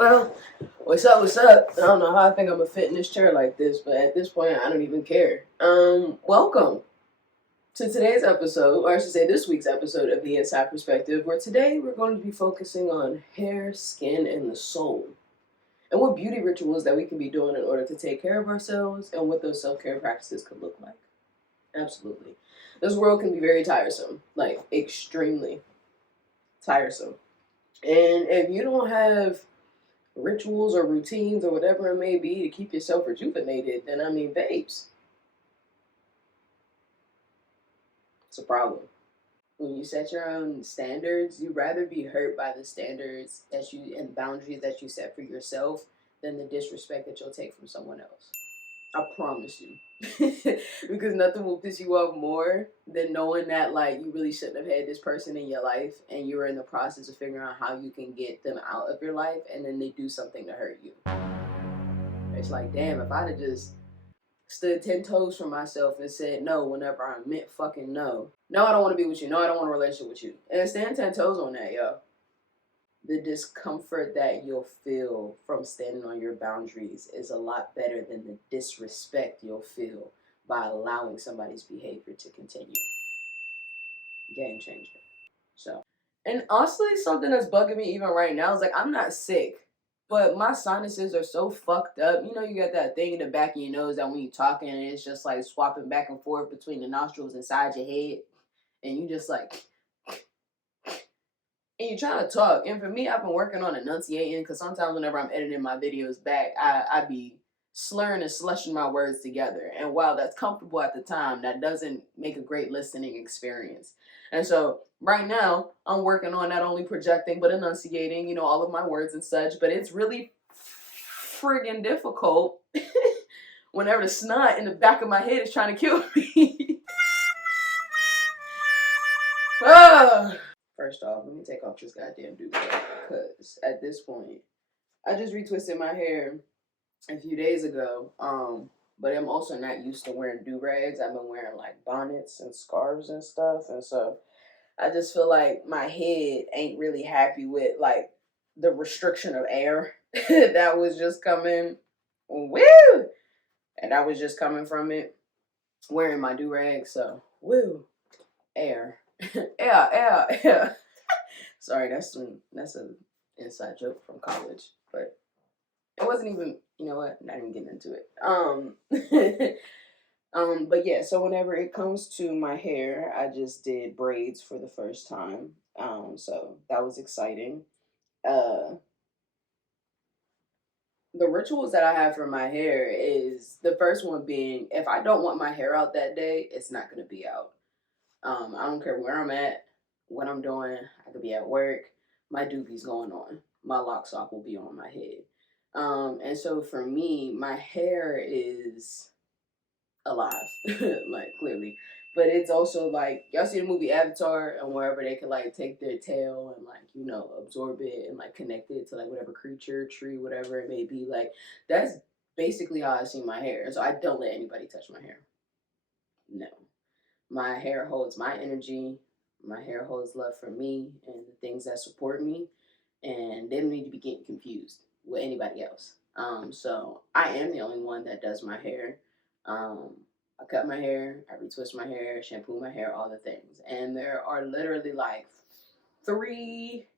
Well, what's up? What's up? I don't know how I think I'm gonna fit in this chair like this, but at this point, I don't even care. Welcome to today's episode, or I should say, this week's episode of the Inside Perspective, where today we're going to be focusing on hair, skin, and the soul, and what beauty rituals that we can be doing in order to take care of ourselves, and what those self-care practices could look like. Absolutely, this world can be very tiresome, like extremely tiresome, and if you don't have rituals or routines or whatever it may be to keep yourself rejuvenated, then I mean, babes, it's a problem. When you set your own standards, you'd rather be hurt by the standards that you and boundaries that you set for yourself than the disrespect that you'll take from someone else. I promise you. Because nothing will piss you off more than knowing that like you really shouldn't have had this person in your life and you're in the process of figuring out how you can get them out of your life and then they do something to hurt you. It's like, damn, if I'd have just stood 10 toes for myself and said no whenever I meant fucking no. No, I don't want to be with you. No, I don't want a relationship with you. And stand 10 toes on that, yo. The discomfort that you'll feel from standing on your boundaries is a lot better than the disrespect you'll feel by allowing somebody's behavior to continue. Game changer. So, and honestly, something that's bugging me even right now is like, I'm not sick, but my sinuses are so fucked up. You know, you got that thing in the back of your nose that when you're talking, it's just like swapping back and forth between the nostrils inside your head, and you just like, and you're trying to talk. And for me, I've been working on enunciating because sometimes whenever I'm editing my videos back, I be slurring and slushing my words together. And while that's comfortable at the time, that doesn't make a great listening experience. And so right now, I'm working on not only projecting but enunciating, you know, all of my words and such. But it's really friggin' difficult whenever the snot in the back of my head is trying to kill me. Ah. First off, let me take off this goddamn do-rag because at this point, I just retwisted my hair a few days ago. But I'm also not used to wearing do-rags. I've been wearing like bonnets and scarves and stuff, and so I just feel like my head ain't really happy with like the restriction of air that was just coming. Woo! And that was just coming from it wearing my do-rag. So woo, air. Yeah. Sorry, that's an inside joke from college, but it wasn't even. You know what? Not even getting into it. But yeah. So whenever it comes to my hair, I just did braids for the first time. So that was exciting. Uh, the rituals that I have for my hair is the first one being if I don't want my hair out that day, it's not gonna be out. I don't care where I'm at, what I'm doing. I could be at work. My doobie's going on. My lock sock will be on my head. And so for me, my hair is alive, like clearly. But it's also like y'all see the movie Avatar and wherever they can like take their tail and like, you know, absorb it and like connect it to like whatever creature, tree, whatever it may be. Like that's basically how I see my hair. And so I don't let anybody touch my hair. No. My hair holds my energy. My hair holds love for me and the things that support me. And they don't need to be getting confused with anybody else. So I am the only one that does my hair. Um, I cut my hair, I retwist my hair, shampoo my hair, all the things. And there are literally like three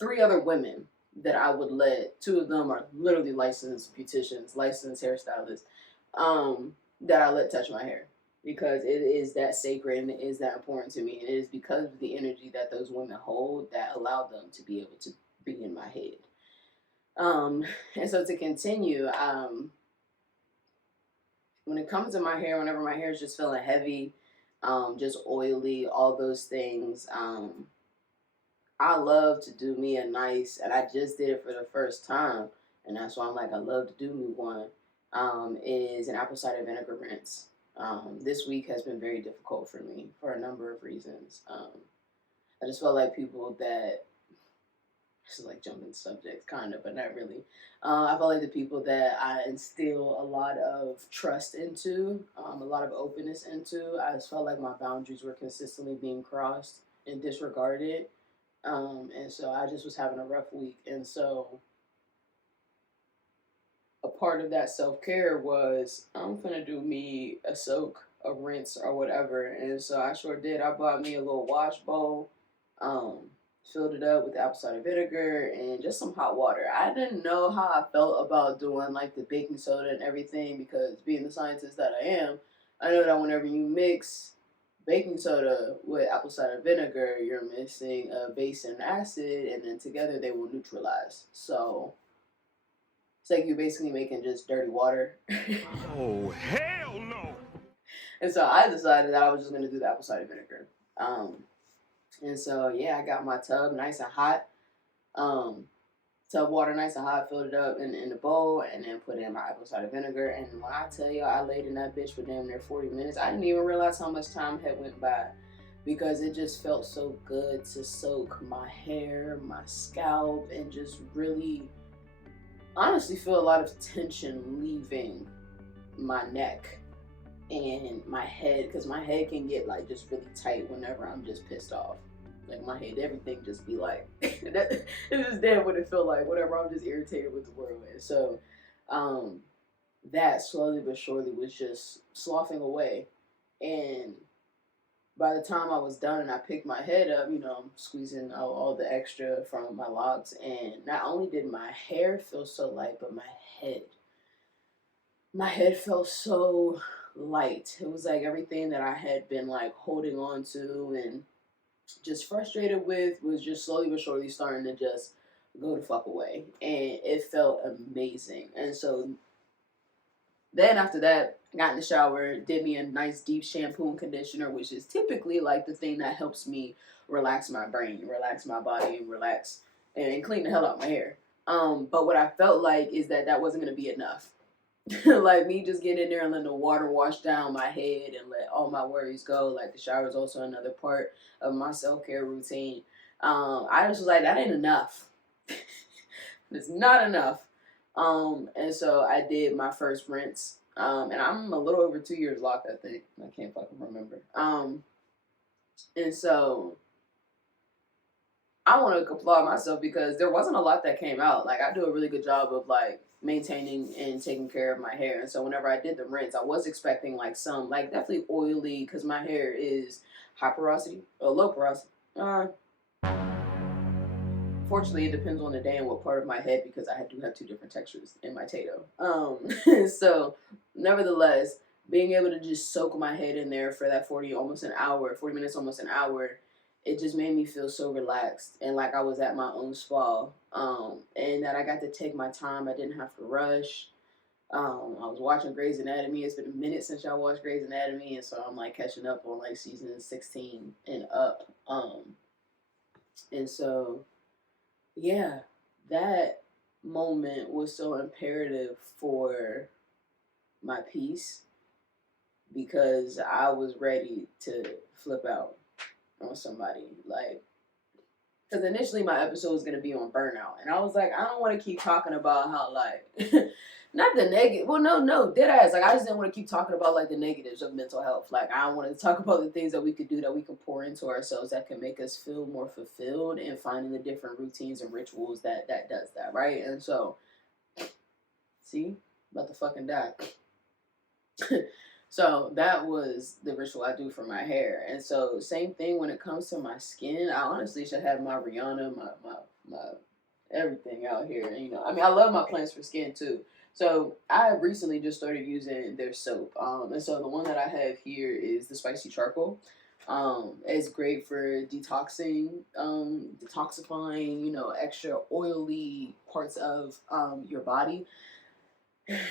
other women that I would let. Two of them are literally licensed beauticians, licensed hairstylists, that I let touch my hair because it is that sacred and it is that important to me. And it is because of the energy that those women hold that allowed them to be able to be in my head. And so to continue, when it comes to my hair, whenever my hair is just feeling heavy, just oily, all those things, I love to do me a nice, and I just did it for the first time, and that's why I'm like, I love to do me one, is an apple cider vinegar rinse. This week has been very difficult for me for a number of reasons. I just felt like people that, this is like jumping subjects, kind of, but not really. I felt like the people that I instill a lot of trust into, a lot of openness into, I just felt like my boundaries were consistently being crossed and disregarded. And so I just was having a rough week. And so a part of that self-care was I'm gonna do me a soak, a rinse, or whatever. And so I sure did. I bought me a little wash bowl, um, filled it up with apple cider vinegar and just some hot water. I didn't know how I felt about doing like the baking soda and everything, because being the scientist that I am, I know that whenever you mix baking soda with apple cider vinegar, you're missing a base and acid, and then together they will neutralize. So it's like you're basically making just dirty water. Oh, hell no! And so I decided that I was just gonna do the apple cider vinegar. Um, and so yeah, I got my tub nice and hot. Um, Tub water nice and hot, filled it up in the bowl, and then put in my apple cider vinegar. And when I tell you, I laid in that bitch for damn near 40 minutes. I didn't even realize how much time had went by, because it just felt so good to soak my hair, my scalp, and just really honestly feel a lot of tension leaving my neck and my head, because my head can get like just really tight whenever I'm just pissed off. Like my head, everything just be like it's just dead what it feel like whenever I'm just irritated with the world. And so um that slowly but surely was just sloughing away. And by the time I was done and I picked my head up, I'm squeezing out all the extra from my locks, and not only did my hair feel so light, but head my head felt so light. It was like everything that I had been like holding on to and just frustrated with was just slowly but surely starting to just go the fuck away. And it felt amazing. And so then after that, got in the shower, did me a nice deep shampoo and conditioner, which is typically like the thing that helps me relax my brain, relax my body, and relax and clean the hell out my hair. But what I felt like is that that wasn't gonna be enough. Like me just getting in there and letting the water wash down my head and let all my worries go. Like the shower is also another part of my self-care routine. I just was like, that ain't enough. It's not enough. And so I did my first rinse. And I'm a little over 2 years locked, I think. I can't fucking remember. And so I want to applaud myself because there wasn't a lot that came out. Like I do a really good job of like maintaining and taking care of my hair. And so whenever I did the rinse, I was expecting like some like definitely oily, because my hair is high porosity or low porosity. Fortunately, it depends on the day and what part of my head, because I do have two different textures in my tato. So nevertheless, being able to just soak my head in there for that 40 minutes, almost an hour, it just made me feel so relaxed and like I was at my own spa. And that I got to take my time. I didn't have to rush. I was watching Grey's Anatomy. It's been a minute since I watched Grey's Anatomy, and so I'm like catching up on like season 16 and up. And so yeah, that moment was so imperative for my peace, because I was ready to flip out on somebody. Like, because initially my episode was going to be on burnout. And I was like, I don't want to keep talking about how, like, not the negative. Well, no, dead ass. Like, I just didn't want to keep talking about, like, the negatives of mental health. Like, I wanted to talk about the things that we could do, that we can pour into ourselves, that can make us feel more fulfilled, and finding the different routines and rituals that does that, right? And so, see? About to fucking die. So that was the ritual I do for my hair. And so same thing when it comes to my skin. I honestly should have my Rihanna, my everything out here. I mean, I love my plants for skin too. So I recently just started using their soap. And so the one that I have here is the spicy charcoal. It's great for detoxing, detoxifying, extra oily parts of your body.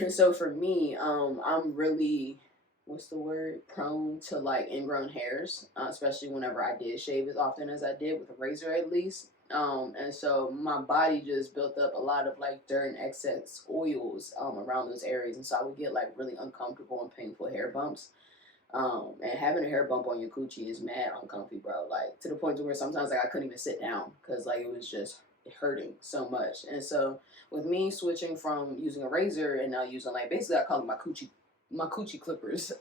So for me, I'm really, what's the word, prone to like ingrown hairs, especially whenever I did shave as often as I did with a razor at least. And so my body just built up a lot of like dirt and excess oils around those areas, and so I would get like really uncomfortable and painful hair bumps. And having a hair bump on your coochie is mad uncomfy, bro. Like to the point to where sometimes like I couldn't even sit down because like it was just hurting so much. And so with me switching from using a razor and now using like basically I call them my coochie clippers.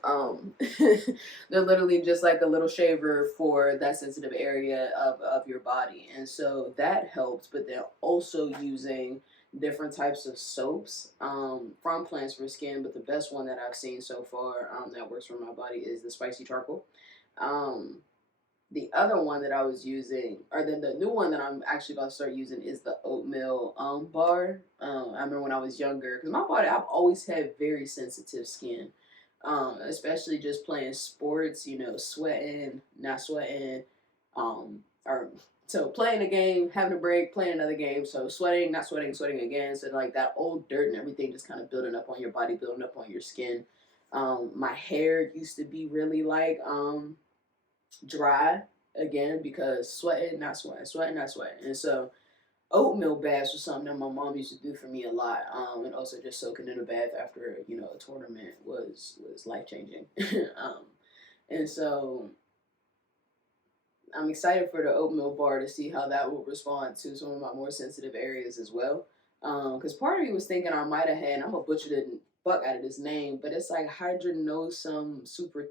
They're literally just like a little shaver for that sensitive area of your body. And so that helps, but then also using different types of soaps from Plants for Skin, but the best one that I've seen so far that works for my body is the spicy charcoal. Um, the other one that I was using, or the new one that I'm actually about to start using, is the oatmeal bar. I remember when I was younger, because my body, I've always had very sensitive skin, especially just playing sports, sweating, not sweating, or so playing a game, having a break, playing another game, so sweating, not sweating, sweating again. So like that old dirt and everything just kind of building up on your body, building up on your skin. My hair used to be really like dry again because sweating, not sweating, sweating, not sweating. And so oatmeal baths was something that my mom used to do for me a lot. And also just soaking in a bath after, a tournament was life changing. um, and so I'm excited for the oatmeal bar to see how that will respond to some of my more sensitive areas as well. Because part of me was thinking I might have had, I'm gonna butcher the fuck out of this name, but it's like hydronosum super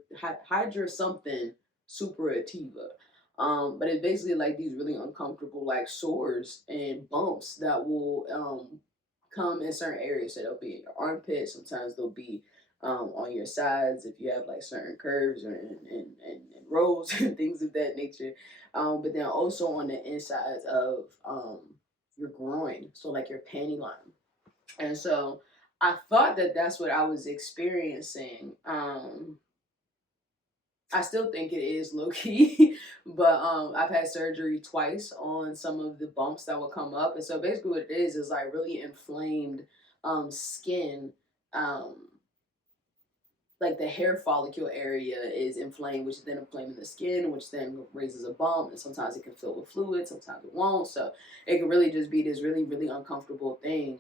hydra something superativa. But it's basically like these really uncomfortable like sores and bumps that will come in certain areas. So they'll be in your armpit. Sometimes they'll be on your sides if you have like certain curves or and rolls and things of that nature. But then also on the insides of your groin, so like your panty line. And so I thought that that's what I was experiencing. I still think it is low key, but I've had surgery twice on some of the bumps that will come up, and so basically what it is like really inflamed skin. Um, like the hair follicle area is inflamed, which is then inflaming the skin, which then raises a bump, and sometimes it can fill with fluid, sometimes it won't. So it can really just be this really, really uncomfortable thing.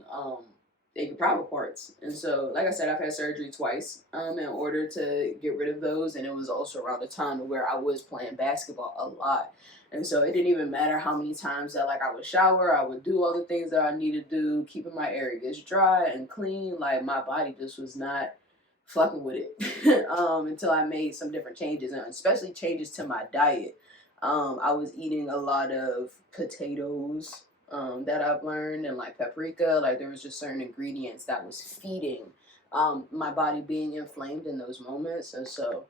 They can private parts. And so, like I said, I've had surgery twice in order to get rid of those, and it was also around the time where I was playing basketball a lot. And so it didn't even matter how many times that like I would shower, I would do all the things that I need to do, keeping my areas dry and clean. Like my body just was not fucking with it until I made some different changes, and especially changes to my diet. I was eating a lot of potatoes that I've learned, and like paprika. Like there was just certain ingredients that was feeding my body being inflamed in those moments, and so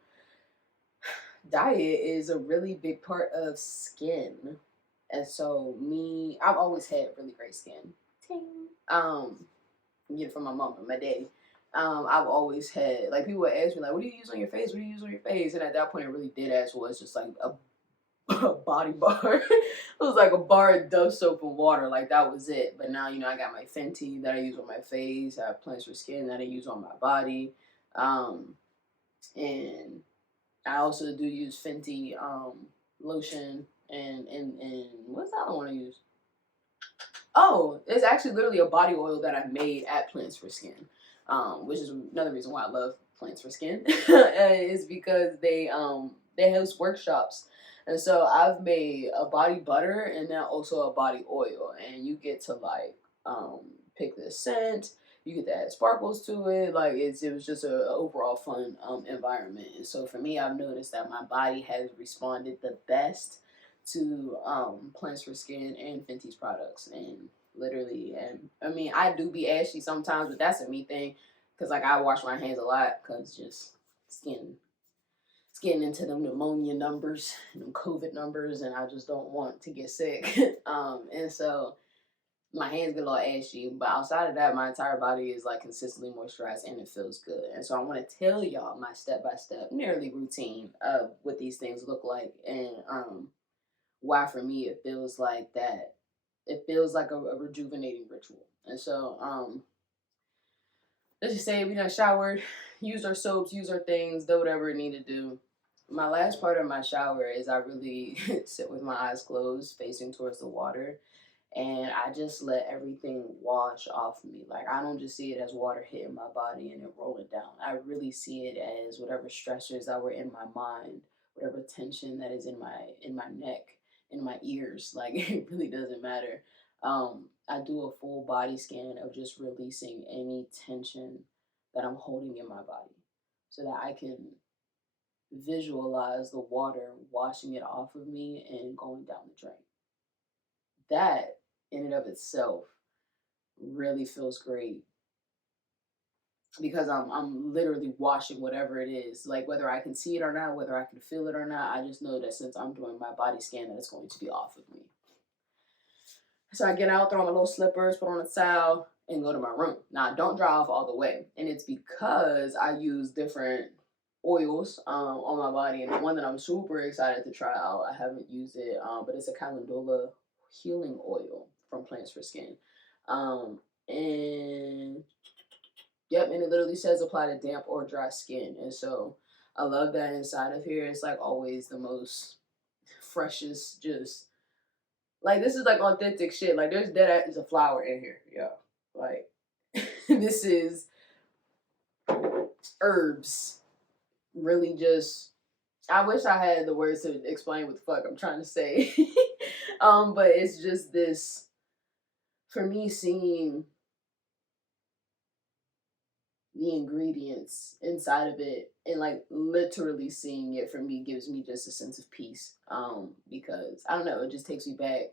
diet is a really big part of skin. And so me, I've always had really great skin. Ting. Get it from my mom and my daddy. I've always had like people would ask me like, "What do you use on your face? What do you use on your face?" And at that point, it really did ask was just like a body bar. It was like a bar of Dove soap and water. Like that was it. But now I got my Fenty that I use on my face. I have Plants for Skin that I use on my body, and I also do use Fenty lotion and what's the other one I use? Oh, it's actually literally a body oil that I made at Plants for Skin, which is another reason why I love Plants for Skin. Is because they host workshops, and so I've made a body butter and now also a body oil, and you get to like pick the scent. You get to add sparkles to it. Like it was just a overall fun environment. And so for me, I've noticed that my body has responded the best to Plants for Skin and Fenty's products, and literally, and I mean, I do be ashy sometimes, but that's a me thing, cause like I wash my hands a lot, cause just skin, it's getting into them pneumonia numbers, them COVID numbers, and I just don't want to get sick. And so my hands get a little ashy, but outside of that, my entire body is like consistently moisturized and it feels good. And so I want to tell y'all my step by step, nearly routine of what these things look like, and why for me it feels like that. It feels like a rejuvenating ritual. And so let's just say we done showered, used our soaps, used our things, do whatever it need to do. My last part of my shower is I really sit with my eyes closed, facing towards the water, and I just let everything wash off me. Like I don't just see it as water hitting my body and it rolling down. I really see it as whatever stressors that were in my mind, whatever tension that is in my neck, in my ears. Like it really doesn't matter. I do a full body scan of just releasing any tension that I'm holding in my body, so that I can visualize the water washing it off of me and going down the drain. That in and of itself really feels great because I'm literally washing whatever it is, like whether I can see it or not, whether I can feel it or not. I just know that since I'm doing my body scan, that it's going to be off of me. So I get out, throw on my little slippers, put on a towel, and go to my room. Now I don't dry off all the way, and it's because I use different oils on my body, and the one that I'm super excited to try out, I haven't used it, but it's a calendula healing oil from Plants for Skin, and yep, and it literally says apply to damp or dry skin, and so I love that inside of here. It's like always the most freshest, just like this is like authentic shit. Like there's dead is a flower in here, yo. Like this is herbs. Really, just I wish I had the words to explain what the fuck I'm trying to say. But it's just this for me seeing the ingredients inside of it and like literally seeing it for me gives me just a sense of peace. Because I don't know, it just takes me back.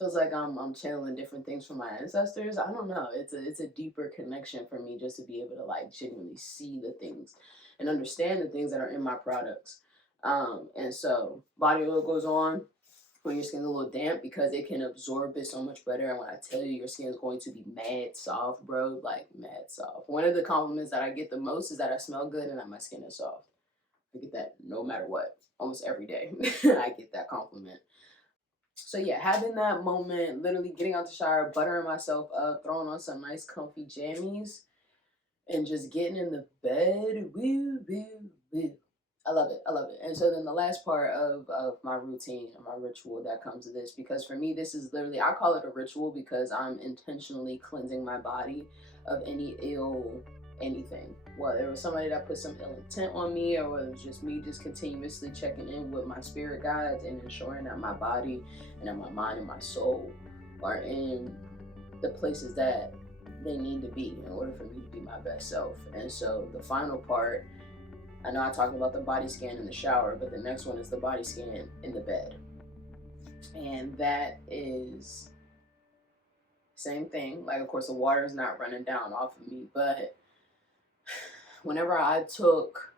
Feels like I'm channeling different things from my ancestors. I don't know. It's a deeper connection for me just to be able to like genuinely see the things and understand the things that are in my products. And so body oil goes on when your skin's a little damp because it can absorb it so much better. And when I tell you your skin is going to be mad soft, bro, like mad soft. One of the compliments that I get the most is that I smell good and that my skin is soft. I get that no matter what, almost every day. I get that compliment. So yeah, having that moment, literally getting out the shower, buttering myself up, throwing on some nice comfy jammies, and just getting in the bed. Woo, woo, woo. I love it. I love it. And so then the last part of my routine and my ritual that comes to this, because for me, this is literally, I call it a ritual because I'm intentionally cleansing my body of any ill anything. Whether it was somebody that put some ill intent on me or whether it was just me just continuously checking in with my spirit guides and ensuring that my body and that my mind and my soul are in the places that they need to be in order for me to be my best self. And so the final part, I know I talked about the body scan in the shower, but the next one is the body scan in the bed. And that is same thing. Like of course the water is not running down off of me, but whenever I took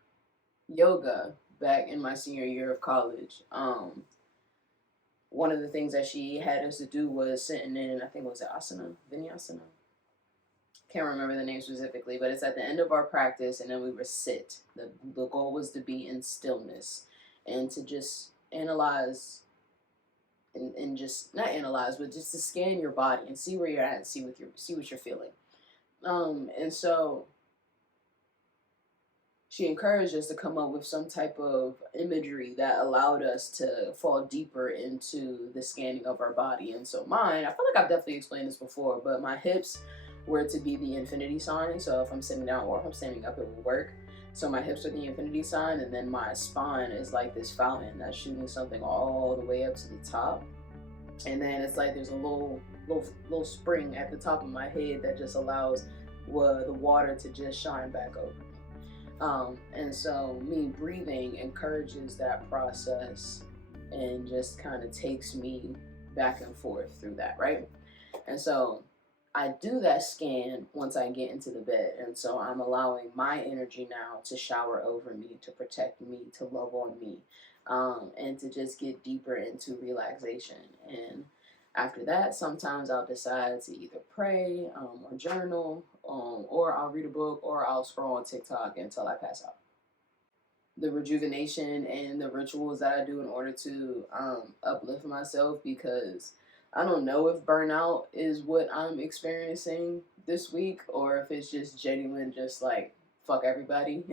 yoga back in my senior year of college, one of the things that she had us to do was sitting in, I think it was asana, vinyasana. Can't remember the name specifically, but it's at the end of our practice, and then we would sit. The goal was to be in stillness and to just analyze and just not analyze, but just to scan your body and see where you're at and see what you're feeling. And so she encouraged us to come up with some type of imagery that allowed us to fall deeper into the scanning of our body. And so mine, I feel like I've definitely explained this before, but my hips were to be the infinity sign. So if I'm sitting down or if I'm standing up, it will work. So my hips are the infinity sign, and then my spine is like this fountain that's shooting something all the way up to the top. And then it's like there's a little spring at the top of my head that just allows the water to just shine back over me. And so me breathing encourages that process and just kind of takes me back and forth through that, right? And so I do that scan once I get into the bed. And so I'm allowing my energy now to shower over me, to protect me, to love on me, and to just get deeper into relaxation. And after that, sometimes I'll decide to either pray or journal, or I'll read a book, or I'll scroll on TikTok until I pass out. The rejuvenation and the rituals that I do in order to uplift myself, because I don't know if burnout is what I'm experiencing this week or if it's just genuine, just like fuck everybody.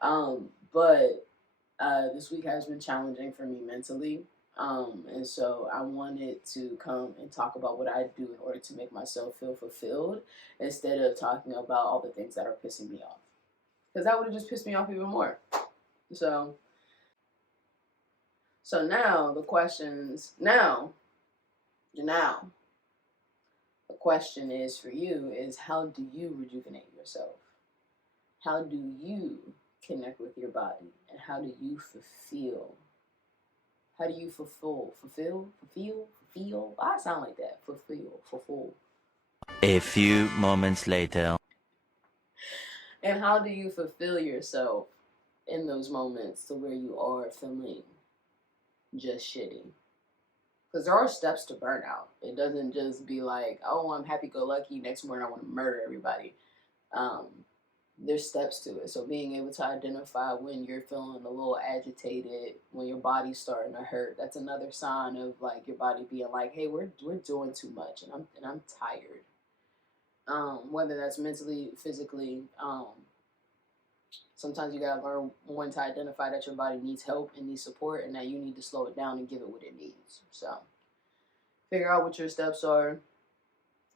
But this week has been challenging for me mentally. And so I wanted to come and talk about what I do in order to make myself feel fulfilled instead of talking about all the things that are pissing me off. Because that would have just pissed me off even more. So, so now the questions, now, the question is for you is how do you rejuvenate yourself? How do you connect with your body? And how do you fulfill? How do you fulfill? I sound like that. Fulfill. A few moments later. And how do you fulfill yourself in those moments to where you are feeling just shitty? Because there are steps to burnout. It doesn't just be like, oh, I'm happy-go-lucky. Next morning, I want to murder everybody. There's steps to it. So being able to identify when you're feeling a little agitated, when your body's starting to hurt, that's another sign of like your body being like, hey, we're doing too much, and I'm tired. Whether that's mentally, physically. Sometimes you gotta learn when to identify that your body needs help and needs support, and that you need to slow it down and give it what it needs. So figure out what your steps are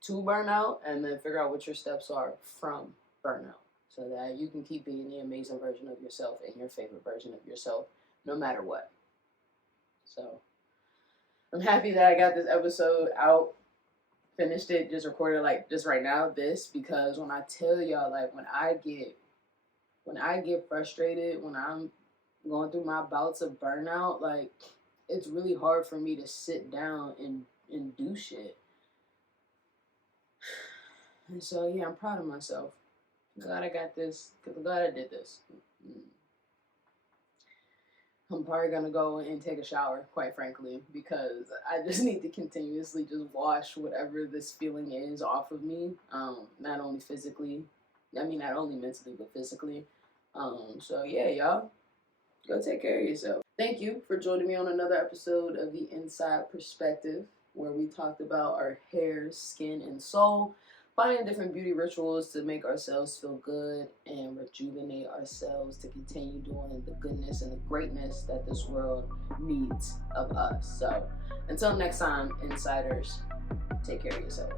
to burnout, and then figure out what your steps are from burnout, so that you can keep being the amazing version of yourself and your favorite version of yourself, no matter what. So I'm happy that I got this episode out, finished it, just recorded like just right now, because when I tell y'all, like when I get frustrated, when I'm going through my bouts of burnout, like it's really hard for me to sit down and do shit. And so yeah, I'm proud of myself. I'm glad I got this. I'm glad I did this. I'm probably gonna go and take a shower, quite frankly, because I just need to continuously just wash whatever this feeling is off of me. Not only physically, not only mentally, but physically. So yeah, y'all, go take care of yourself. Thank you for joining me on another episode of The Inside Perspective, where we talked about our hair, skin, and soul, finding different beauty rituals to make ourselves feel good and rejuvenate ourselves to continue doing the goodness and the greatness that this world needs of us. So until next time, insiders, take care of yourself.